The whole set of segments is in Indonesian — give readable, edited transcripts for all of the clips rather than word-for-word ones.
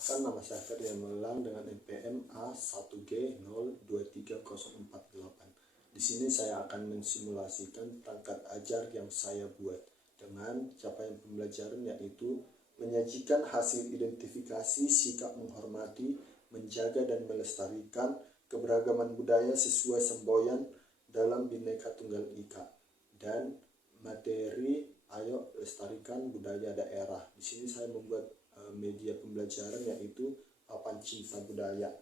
Perkenalkan, nama saya Ferdian Melang dengan NPM A1G0230448. Di sini saya akan mensimulasikan perangkat ajar yang saya buat dengan capaian pembelajaran, yaitu menyajikan hasil identifikasi sikap menghormati, menjaga dan melestarikan keberagaman budaya sesuai semboyan dalam Bhinneka Tunggal Ika, dan materi ayo lestarikan budaya daerah. Di sini saya membuat media pembelajaran yaitu papan cinta budaya,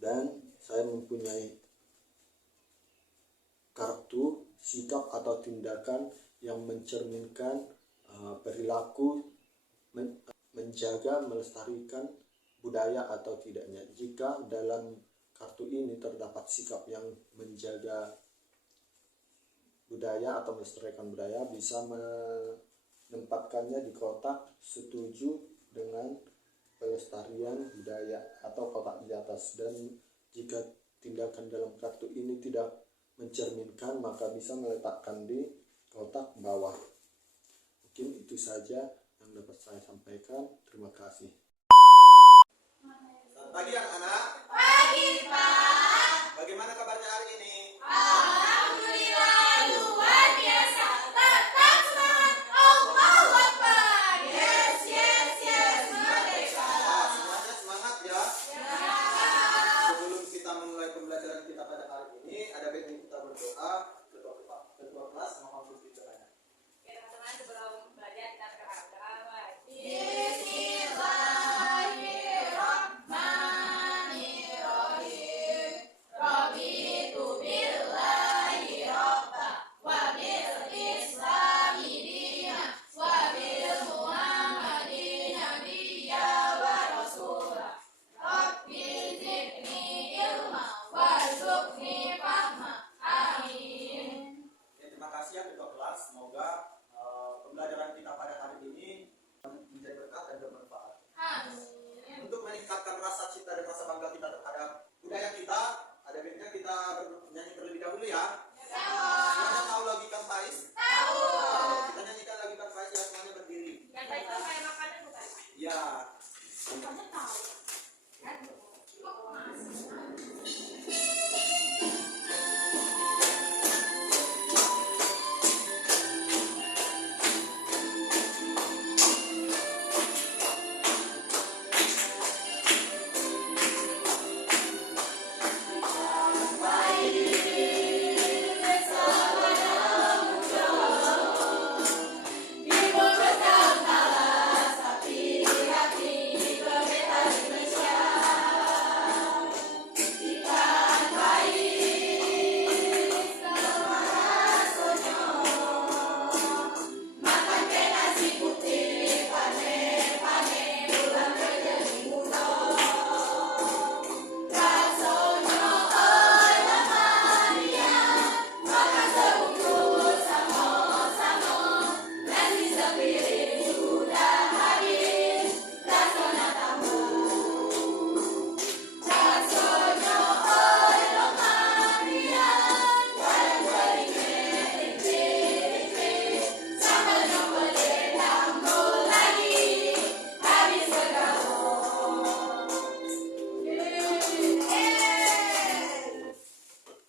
dan saya mempunyai kartu sikap atau tindakan yang mencerminkan perilaku menjaga melestarikan budaya atau tidaknya. Jika dalam kartu ini terdapat sikap yang menjaga budaya atau melestarikan budaya, bisa menempatkannya di kotak setuju dengan pelestarian budaya atau kotak di atas. Dan jika tindakan dalam kartu ini tidak mencerminkan, maka bisa meletakkan di kotak bawah. Mungkin itu saja yang dapat saya sampaikan. Terima kasih. Selamat pagi anak-anak. Pagi, Pak. Bagaimana kabarnya hari ini? Alhamdulillah, luar biasa. Tetap semangat. Allahu Akbar. Yes, yes, yes. Merdeka. Semuanya semangat ya. Ya. Sebelum kita memulai pembelajaran kita pada hari ini, ada baiknya kita berdoa. Ketua kelas mohon berbicara. Oke, teman-teman, sebelum belajar kita berdoa. Bismillahirrahmanirrahim. Raditu billahi rabba wa bil islami dina wa bil muhammadin nabiyya wa rasula. Rabbi zidni ilma warzuqni fahma. Amin. Terima kasih ya ketua kelas. Semoga pembelajaran kita pada hari ini menjadi berkah dan bermanfaat. Amin. Untuk meningkatkan rasa cinta dan rasa bangga kita terhadap budaya kita, ada baiknya kita bernyanyi terlebih dahulu ya. Semuanya tahu Lagikan Faiz? Tahu. Kita nyanyikan Lagikan Faiz ya, semuanya berdiri. Yang tadi itu kayak makanan bukan? Ya. Kamu tahu.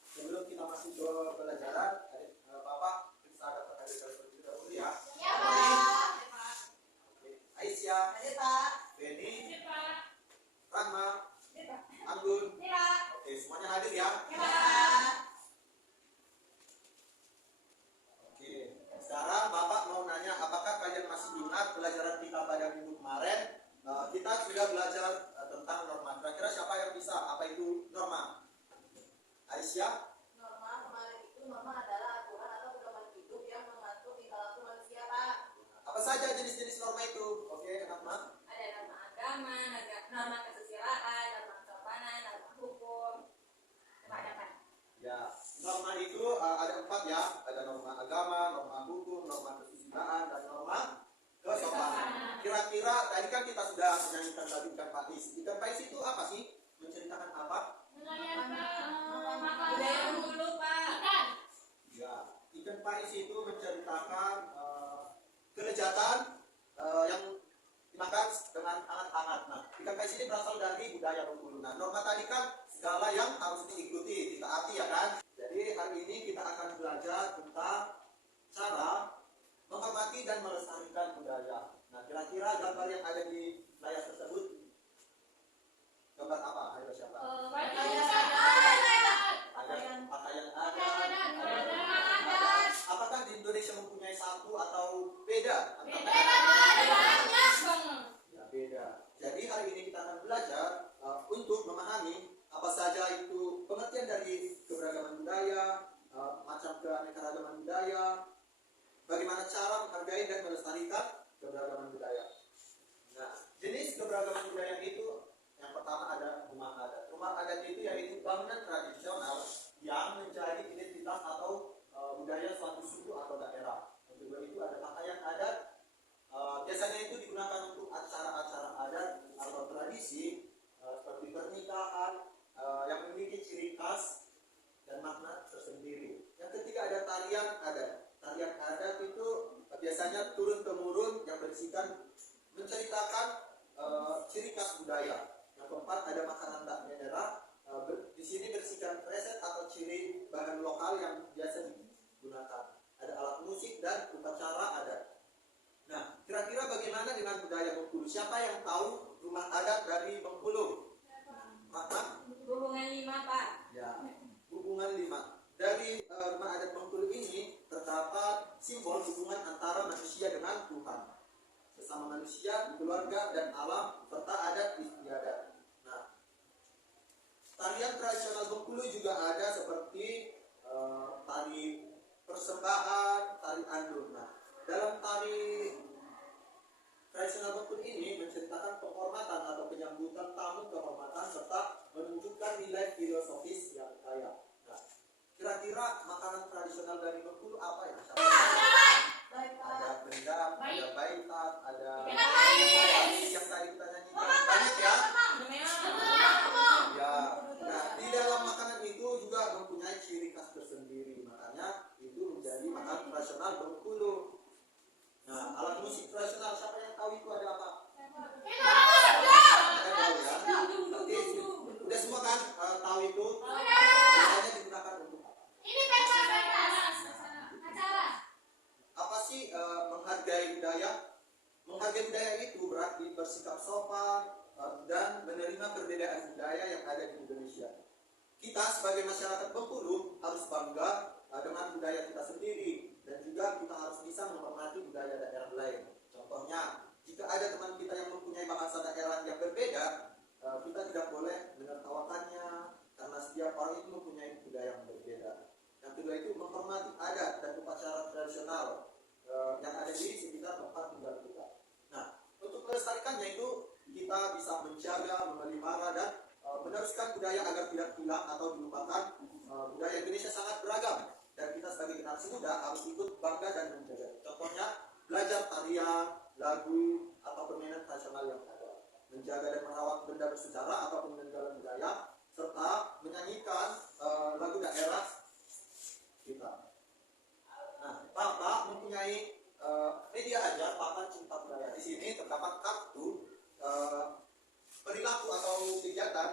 Sebelum kita masuk ke pelajaran, Bapak bisa daftar dari terlebih dahulu ya. Ya, Pak. Oke. Aisyah, Ada, Pak. Beni, Iya, Pak. Rahma, Iya, Pak. Abdul. Iya, Pak. Oke, semuanya hadir ya. Ya, Pak. Oke. Sekarang Bapak mau nanya, apakah kalian masih ingat pelajaran kita pada minggu kemarin? Kita sudah belajar tentang norma. Kira-kira siapa yang bisa? Apa itu norma? Aisyah? Norma kemarin itu adalah aturan atau pedoman hidup yang mengatur tingkah laku manusia, Pak. Apa saja jenis-jenis norma itu? Oke, Rahma. Ada norma agama, norma kesusilaan, norma kesopanan, norma hukum. Coba ada apa? Ya, norma itu ada 4 ya. Ada norma agama, norma hukum, norma kesusilaan, dan norma kesopanan. Kira-kira tadi kan kita sudah menyanyikan lagu Ikan Pais. Ikan Pais itu apa sih? Menceritakan apa? Nelayan, Pak. Makanan dulu, Pak. Ya, Ikan Pais itu menceritakan kelezatan yang dimakan dengan dengan hangat-hangat. Nah, ikan kais ini berasal dari budaya Bengkulu. Nah, norma tadi kan segala yang harus diikuti, ditaati ya kan. Jadi hari ini kita akan belajar tentang cara menghormati dan melestarikan budaya. Nah, kira-kira gambar yang ada di layar tersebut gambar apa? Ayo siapa? Pakaian adat. Apakah di Indonesia mempunyai satu atau beda? Ya, beda. Jadi hari ini kita akan belajar untuk memahami apa saja itu pengertian dari keberagaman budaya, macam keanekaragaman budaya, bagaimana cara menghargai dan melestarikan keberagaman budaya. Nah, jenis keberagaman budaya itu yang pertama ada rumah adat. Rumah adat itu yaitu bangunan tradisional yang menjadi identitas atau budaya suatu suku atau daerah. Yang kedua itu ada pakaian adat. Biasanya itu digunakan untuk acara-acara adat atau tradisi seperti pernikahan yang memiliki ciri khas dan makna tersendiri. Yang ketiga ada tarian adat. Tarian adat itu biasanya turun temurun yang berisikan menceritakan ciri khas budaya. Yang keempat ada makanan tak daerah. Di sini berisikan resep atau ciri bahan lokal yang biasa digunakan. Ada alat musik dan upacara adat. Nah, kira-kira bagaimana dengan budaya Bengkulu? Siapa yang tahu rumah adat dari Bengkulu? Rahmat? Hubungan 5, Pak. Ya, hubungan 5. Dari rumah adat Bengkulu ini terdapat simbol hubungan antara manusia dengan Tuhan, sesama manusia, keluarga dan alam, serta adat istiadat. Nah, tarian tradisional Bengkulu juga ada seperti tari persembahan, tari andun. Nah, dalam tari tradisional Bengkulu ini menceritakan penghormatan atau penyambutan tamu kehormatan serta menunjukkan nilai filosofis yang kaya. Nah, kira-kira makanan tradisional dari Bengkulu apa ya? Ada bendang, ada baitan, ada yang tadi kita nyanyikan. Banyak ya? Ya. Nah, di dalam makanan itu juga mempunyai ciri khas tersendiri. Makanya itu menjadi makanan tradisional Bengkulu. Nah, alat musik tradisional siapa yang tahu itu ada apa? Ada tahu ya? Oke, udah semua kan tahu itu? Biasanya digunakan untuk apa? Apa sih menghargai budaya? Menghargai budaya itu berarti bersikap sopan dan menerima perbedaan budaya yang ada di Indonesia. Kita sebagai masyarakat Bengkulu harus bangga dengan budaya kita sendiri dan juga kita harus bisa menghormati budaya daerah lain. Contohnya, jika ada teman kita yang mempunyai bahasa daerah yang berbeda, kita tidak boleh menertawakannya karena setiap orang itu mempunyai budaya yang berbeda. Yang kedua itu menghormati adat dan upacara tradisional yang ada di sekitar tempat tinggal kita. Nah, untuk melestarikannya itu kita bisa menjaga, memelihara dan meneruskan budaya agar tidak hilang atau dilupakan. Budaya Indonesia sangat beragam dan kita sebagai generasi muda harus ikut bangga dan menjaga. Contohnya belajar tarian, lagu atau permainan tradisional yang ada, menjaga dan merawat benda bersejarah atau peninggalan budaya, serta menyanyikan lagu daerah kita. Nah, Bapak mempunyai media ajar papan cinta budaya. Di sini terdapat kartu perilaku atau kegiatan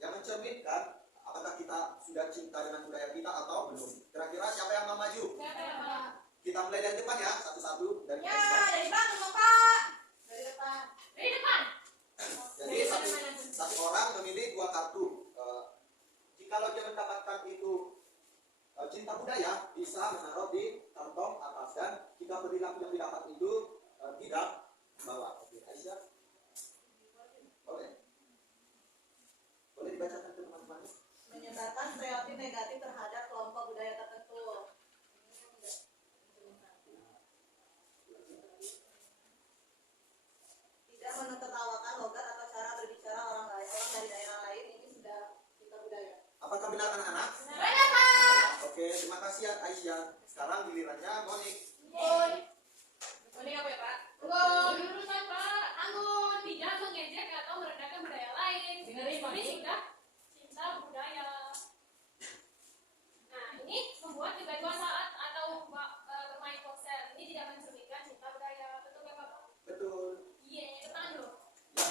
yang mencerminkan apakah kita sudah cinta dengan budaya kita atau belum. Kira-kira siapa yang mau maju? Kita mulai dari depan ya, satu-satu dari Dari belakang, Pak. Dari depan. Dari depan. Jadi satu orang memilih 2 kartu. Jikalau dia mendapatkan itu cinta budaya, bisa menaruh di kantong atas, dan jika perilaku yang didapat itu tidak, bawa. Oke, Aisyah, boleh dibacakan ke teman-teman. Menyebarkan stereotip negatif terhadap kelompok budaya tertentu. Tidak menertawakan logat atau cara berbicara orang lain, orang dari daerah lain. Ini sudah cinta budaya. Apakah benar anak-anak? Benar, Pak. Oke, terima kasih ya Aisyah. Sekarang gilirannya Monik. Ini apa ya, Pak? Jurusan, Pak. Anggun tidak mengejek atau merendahkan budaya lain. Ini sudah cinta budaya. Nah, ini membuat tiba-tiba saat atau bermain konser. Ini tidak mencerminkan cinta budaya. Betul nggak, Pak? Betul. Iya, itu tangan dulu. Ya,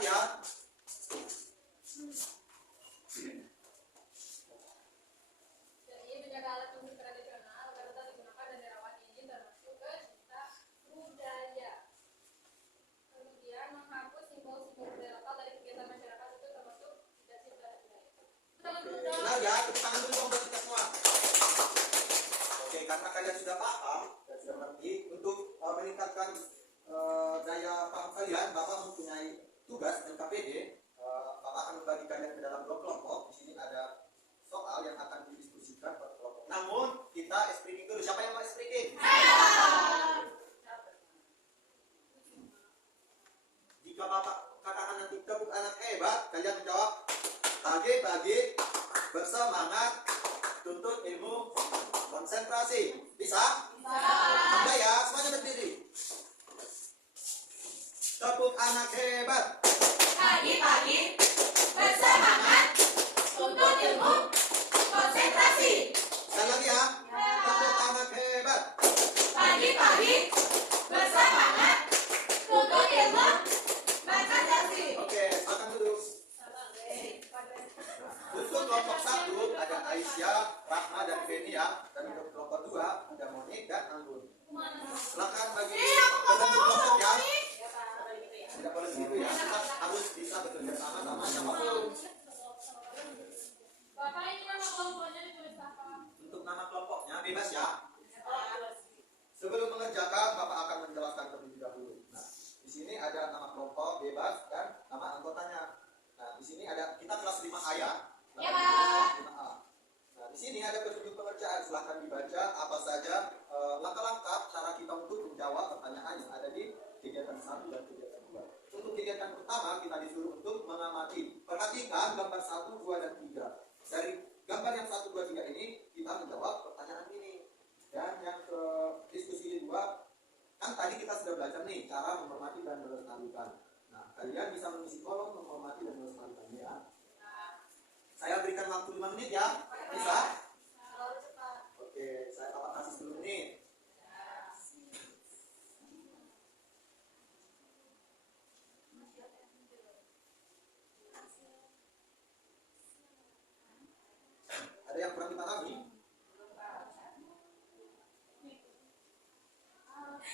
Sebentar ya. Jadi menjaga alat musik tradisional agar tetap digunakan dan dirawat ini termasuk ke cipta budaya. Kemudian menghapus simbol-simbol budaya lokal dari kegiatan masyarakat itu termasuk tidak cipta budaya. Benar ya, tepuk tangan dulu dong buat kita semua. Oke, karena kalian sudah paham dan sudah mengerti, untuk meningkatkan daya paham kalian, Bapak mempunyai tugas LKPD. Bapak akan membagi kalian ke dalam 2 kelompok. Di sini ada soal yang akan didiskusikan per kelompok. Namun kita speaking dulu. Siapa yang mau speaking? Jika Bapak katakan nanti tepuk anak hebat, kalian menjawab pagi-pagi bersemangat tuntut ilmu konsentrasi. Bisa? Bisa ya, semuanya berdiri. Tepuk anak hebat. Pagi-pagi bersemangat untuk ilmu konsentrasi. Sekali lagi ya. Tepuk anak hebat. Pagi-pagi bersemangat untuk ilmu konsentrasi. Oke, silakan duduk. Untuk kelompok 1 ada Aisyah, Rahma dan Feni ya. Dan untuk kelompok 2 ada Monik dan Anggun. Silakan bagi kelompok ya. Tidak boleh begitu ya. Kita harus bisa bekerja sama sama siapapun. Bapak ini nama kelompoknya ditulis apa? Untuk nama kelompoknya bebas ya. Sebelum mengerjakan, Bapak akan menjelaskan terlebih dahulu. Nah, di sini ada nama kelompok bebas dan nama anggotanya. Nah, di sini ada kita kelas 5A ya. Ya, Pak. 5A. Nah, di sini ada petunjuk pengerjaan. Silahkan dibaca apa saja langkah-langkah cara kita untuk menjawab pertanyaan yang ada di kegiatan 1 dan kegiatan 2. Untuk kegiatan pertama kita disuruh untuk mengamati. Perhatikan gambar 1, 2, dan 3. Dari gambar yang 1, 2, 3 ini kita menjawab pertanyaan ini. Dan yang ke diskusi 2, kan tadi kita sudah belajar nih cara menghormati dan melestarikan. Nah, kalian bisa mengisi kolom menghormati dan melestarikannya ya. Saya berikan waktu 5 menit ya. Bisa? Oke, saya Bapak kasih 10 menit. Ada yang kurang dipahami?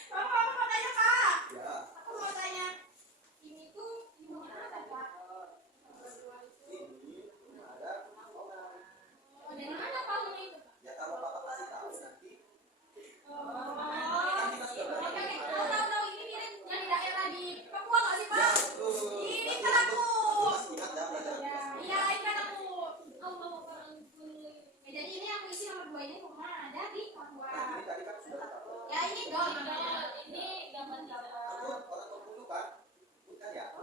Bapak, aku mau tanya, Pak. Ya. Aku mau tanya. Ini tuh ilmunya ada Pak. Ini ada orang. Oh, dari mana kamu itu? Ya kalau Bapak kasih tahu nanti. Oh. Kan kita sudah belajar. Oke, tahu ini mirip yang di daerah di Papua nggak sih Pak? Ya, betul. Ini kan aku. Mas ingat ya belajar. Iya, ini kan aku. Ya, jadi ini aku isi nomor 2 ini kemana ada di Papua. Nah, ini tadi kan sudah kita. Ya, ini dong. Ini gambar Aku orang Bengkulu kan? Bukan ya? Aku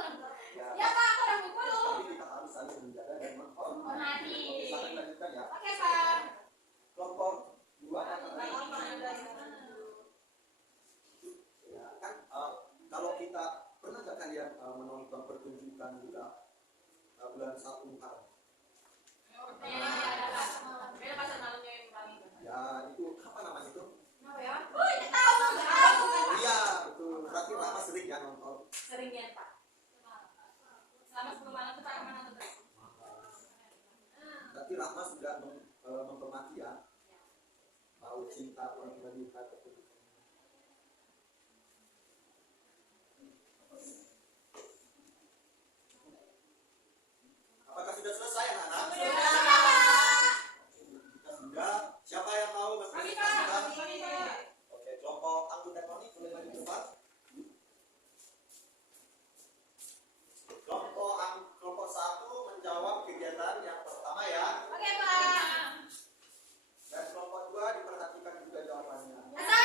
orang Ya. Ya, Pak, aku orang Bengkulu. Tapi kita harus saling menjaga dan menghormati. Hormati. Oke, silakan lanjutkan ya. Oke, Pak. Kelompok 2 ya kan kalau kita pernah nggak kalian menonton pertunjukan juga bulan 1 Muharram? Beda pasar malamnya yang kami. Ya itu apa namanya itu? Apa ya? Nggak tahu, nggak tahu. Iya betul. Berarti Rahma sering ya nonton. Seringnya Pak. Selama 10 malam itu Pak kemana terus? Berarti Rahma sudah menghormati ya. Mau cinta orang melihat apakah sudah selesai anak-anak? Jika sudah, siapa yang mau berpartisipasi? Oke, kelompok Anggun dan Moni boleh maju ke depan. Kelompok 1 menjawab kegiatan yang pertama ya. Oke, Pak. Dan kelompok 2 diperhatikan juga jawabannya. Asal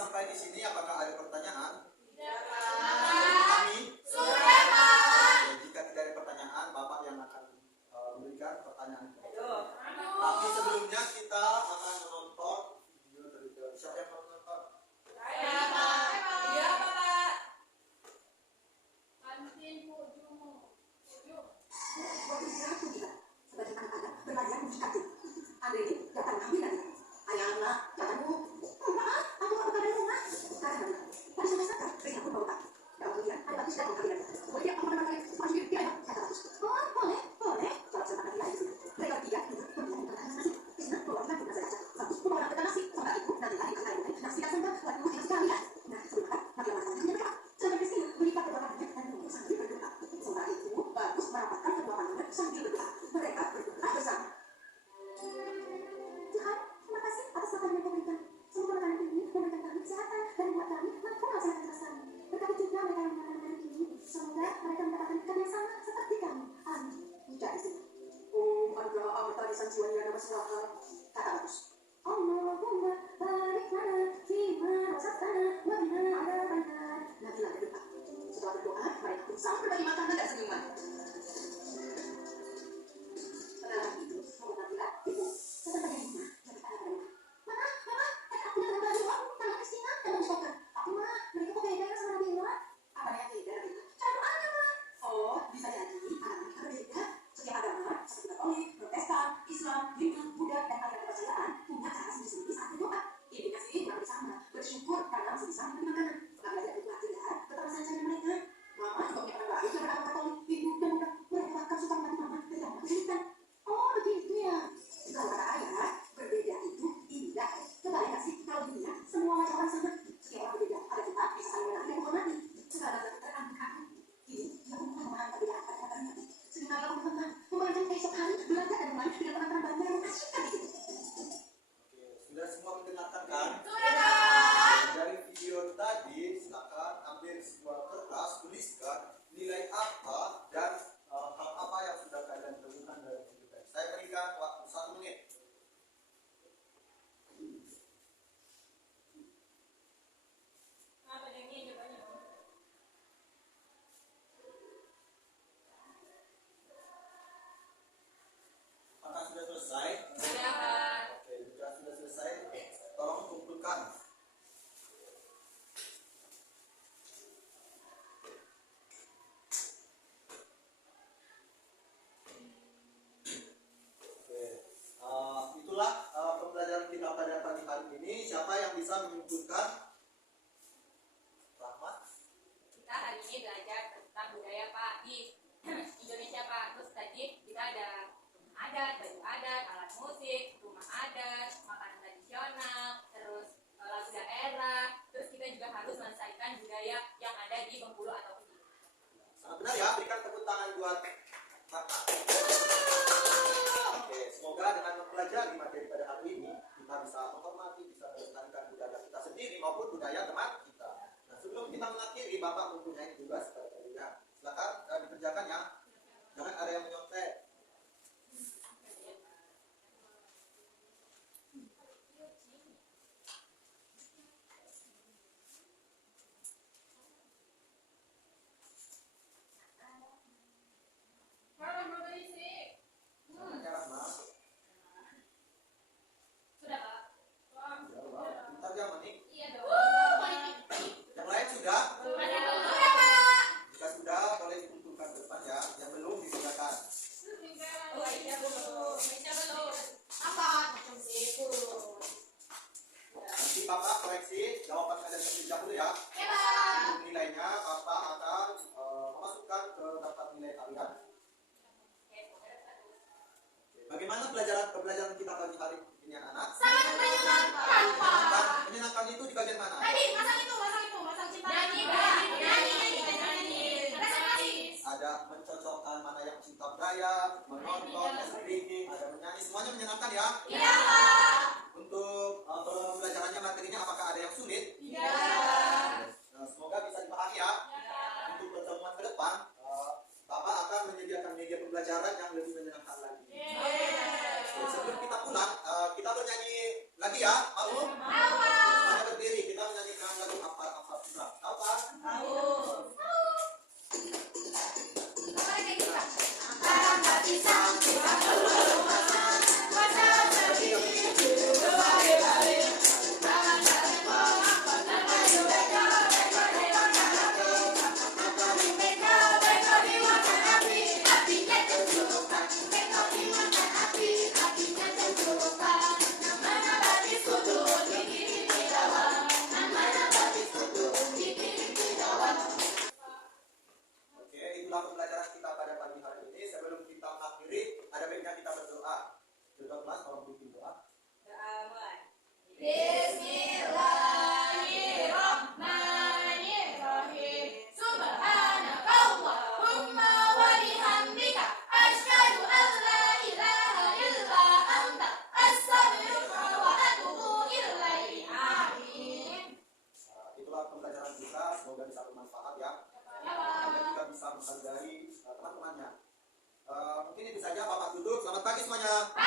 sampai di sini apakah ada pertanyaan? Tidak. Kami Sudah, Pak. jika tidak ada pertanyaan, Bapak yang akan memberikan pertanyaan. Aduh. Tapi sebelumnya kita akan menonton video dari siapa yang mau menonton? Saya, Pak. Iya, Pak. Kantin Pujumu. Pujuk. Sebagai anak-anak belajar musik kantin. Anda ini datang ambil lagi. Ayah anak, jangan bu. Maaf, aku mau buka dari rumah. Karena tadi sampai sadar, beri aku bawa tak. Dan kemudian ada lagi sudah mengkali lagi. Boleh dia apa namanya? Masuk di dia, kata bagus. Oh, boleh, boleh. Kalau saya makan dia itu. Mereka tiga, kemudian kita nasi. Di sana keluar lagi nasi saja. Bagus, aku mau kita nasi. Sampai itu nanti lagi ke lain. Nasi dan sambal, waduh, kita sekali ya. Nah, sebelum makan, bagi masalah mereka. Sampai ke sini, melipat kedua tangannya dan menunggu sambil berdoa. Sementara itu, bagus merapatkan kedua tangannya sambil berdoa. Mereka berdoa bersama. Tuhan, terima kasih atas makanan yang kau berikan. Semoga makanan ini memberikan kami kesehatan dan membuat kami mampu melaksanakan tugas kami. Berkati juga mereka yang makan makanan ini. Semoga mereka mendapatkan ikan yang sama seperti kami. Amin. Tidak di sini. Oh, anda amta di sanjuannya nama selamat. Kata bagus. Allahumma barik lana fima razaqtana wa qina adzabannar. Nanti lagi berdoa. Setelah berdoa, mereka pun sama berbagi makanan dan senyuman. Setelah itu, mengambillah ibu seserta dari rumah dari anak-anak. Mama, kata aku datang dari rumah, tangan Kristina dan mencoba. Aku mah, mereka kok beda sama Nabi Muhammad. Apa yang beda? Cara doanya, Ma. Oh, bisa jadi anak mereka berbeda. Setiap agama, seperti Katolik, Protestan, Islam, Hindu, Buddha, dan aliran kepercayaan punya cara sendiri-sendiri saat berdoa. Intinya sih hampir sama, bersyukur karena masih bisa menerima makanan. Nggak belajar itu tidak, tetap saja mereka. Mama juga punya pendapat baik dengan Katolik, Hindu, dan Buddha. Mereka bahkan suka membantu mama dalam kesulitan. Oh, begitu ya. Kalau kata ayah, berbeda itu indah. Kembali nggak sih kalau dunia semua wajah orang sama. Setiap orang berbeda, ada kita bisa saling mengenal dan menghormati. Segala terangkan kamu. Ini dia pun memahami perbedaan pada matanya. Sehingga kalau teman-teman membayangkan esok hari belajar dan bermain dengan teman-teman banda yang mengasihkan itu. Oke, sudah semua mendengarkan kan? Sudah. Dari video tadi, silakan ambil sebuah kertas, tuliskan nilai apa dan hal apa yang sudah kalian temukan dari video tadi. Saya berikan waktu 1 menit. Apa yang ini jawabannya? Apakah sudah selesai? Sudah, Pak. Oke, jika sudah selesai, tolong kumpulkan. Oke, itulah pembelajaran kita pada pagi hari ini. Siapa yang bisa menyimpulkan? Rahmat. Kita hari ini belajar tentang budaya, Pak, di Indonesia, Pak. Terus tadi kita ada rumah adat, baju adat, alat musik, rumah adat, makanan tradisional, terus lagu daerah. Terus kita juga harus melestarikan budaya yang ada di Bengkulu atau Kediri. Sangat benar ya, berikan tepuk tangan buat Rahmat. Oke, semoga dengan mempelajari materi pada hari ini kita bisa menghormati, bisa melestarikan budaya kita sendiri maupun budaya teman kita. Nah, sebelum kita mengakhiri, Bapak mempunyai tugas pada kalian. Silakan dikerjakan ya. Jangan ada yang menyontek. Mana mau berisi? Jangan ya, Rahmat. Sudah, Pak. Wah, Ya, Pak. Bentar ya, Manik. Iya dong. Yang lain sudah? Sudah, Jika sudah, boleh dikumpulkan ke depan ya. Yang belum digunakan. Oh, iya belum. Bisa belum. Apa? Macam itu. Nanti Bapak koreksi jawaban kalian terlebih dahulu ya. Ya, Pak. Untuk nilainya, Bapak akan memasukkan ke daftar nilai kalian. Bagaimana pembelajaran kita pagi hari ini anak-anak? Sangat menyenangkan, Pak. Menyenangkan itu di bagian mana? Tadi masang cipta. Nyanyi. Presentasi. Ada mencocokkan mana yang cinta budaya, menonton, speaking, ada menyanyi, semuanya menyenangkan ya. Iya, Pak. Untuk pembelajarannya materinya apakah ada yang sulit? Iya. Nah, semoga bisa dipahami ya. Untuk pertemuan ke depan, Bapak akan menyediakan media pembelajaran yang lebih menyenangkan lagi. Oke, sebelum kita pulang, kita bernyanyi lagi ya, mau? Semuanya berdiri, kita menyanyi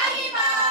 pagi, Pak.